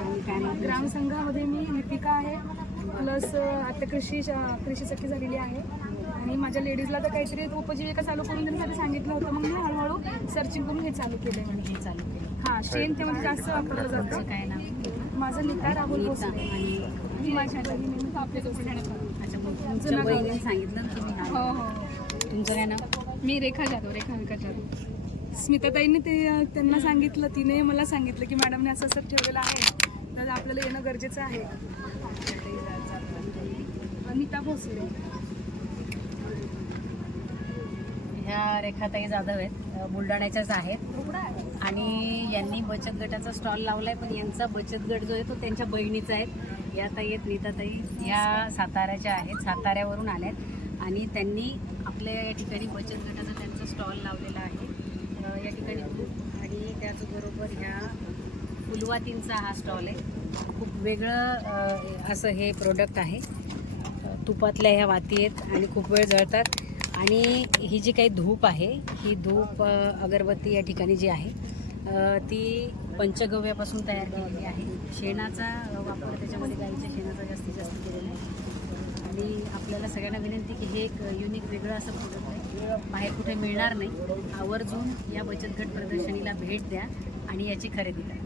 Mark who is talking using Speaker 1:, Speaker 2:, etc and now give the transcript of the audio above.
Speaker 1: आणि काय नाव
Speaker 2: ग्राम संघामध्ये मी लिपिका आहे प्लस आता कृषी कृषी सखी झालेली आहे. आणि माझ्या लेडीजला तर काहीतरी उपजीविका चालू करून देण्यासाठी सांगितलं होतं. मग मी हळूहळू सर्चिंग करून हे चालू केलं
Speaker 1: आणि हे चालू केलं
Speaker 2: हां शेण ते म्हणजे जास्त वापरलं जातं.
Speaker 1: काय नाव?
Speaker 2: माझं नीता राहुल भोसले.
Speaker 1: आणि
Speaker 2: माझ्या बहिणीने आपल्या
Speaker 1: सांगितलं ना
Speaker 2: हो.
Speaker 1: हा
Speaker 2: हो.
Speaker 1: तुमचं काय नाव?
Speaker 2: मी रेखा जाधव रेखा विकास जाधव. स्मिताताईंनी ते त्यांना सांगितलं तिने मला सांगितलं की मॅडमने असं असं ठेवलेलं आहे तर आपल्याला येणं गरजेचं आहे. अनिता भोसले.
Speaker 1: ह्या रेखाताई जाधव आहेत. बुलढाण्याच्याच आहेत. आणि यांनी बचत गटाचा स्टॉल लावलाय पण यांचा बचत गट जो आहे तो त्यांच्या बहिणीचा आहे. या ताई आहेत नीताताई ह्या साताऱ्याच्या आहेत साताऱ्यावरून आल्या आहेत आणि त्यांनी आपल्या या ठिकाणी बचत गटाचा त्यांचा स्टॉल लावलेला आहे. या ठिकाणी. दूध आणि त्याचबरोबर ह्या फुलवातींचा हा स्टॉल आहे. खूप वेगळं असं हे प्रोडक्ट आहे. तुपातल्या ह्या वाती आहेत आणि खूप वेळ जळतात. आणि ही जी काही धूप आहे ही धूप अगरबत्ती या ठिकाणी जी आहे ती पंचगव्यापासून तयार केलेली आहे. शेणाचा वापर त्याच्यामध्ये गाईच्या शेणाचा जास्तीत जास्त केलेला आहे. आणि आपल्याला सगळ्यांना विनंती की हे एक युनिक वेगळं असं प्रोडक्ट आहे. बाहेर कुठे मिळणार नाही आवर्जून या बचत गट प्रदर्शनीला भेट द्या आणि याची खरेदी करा.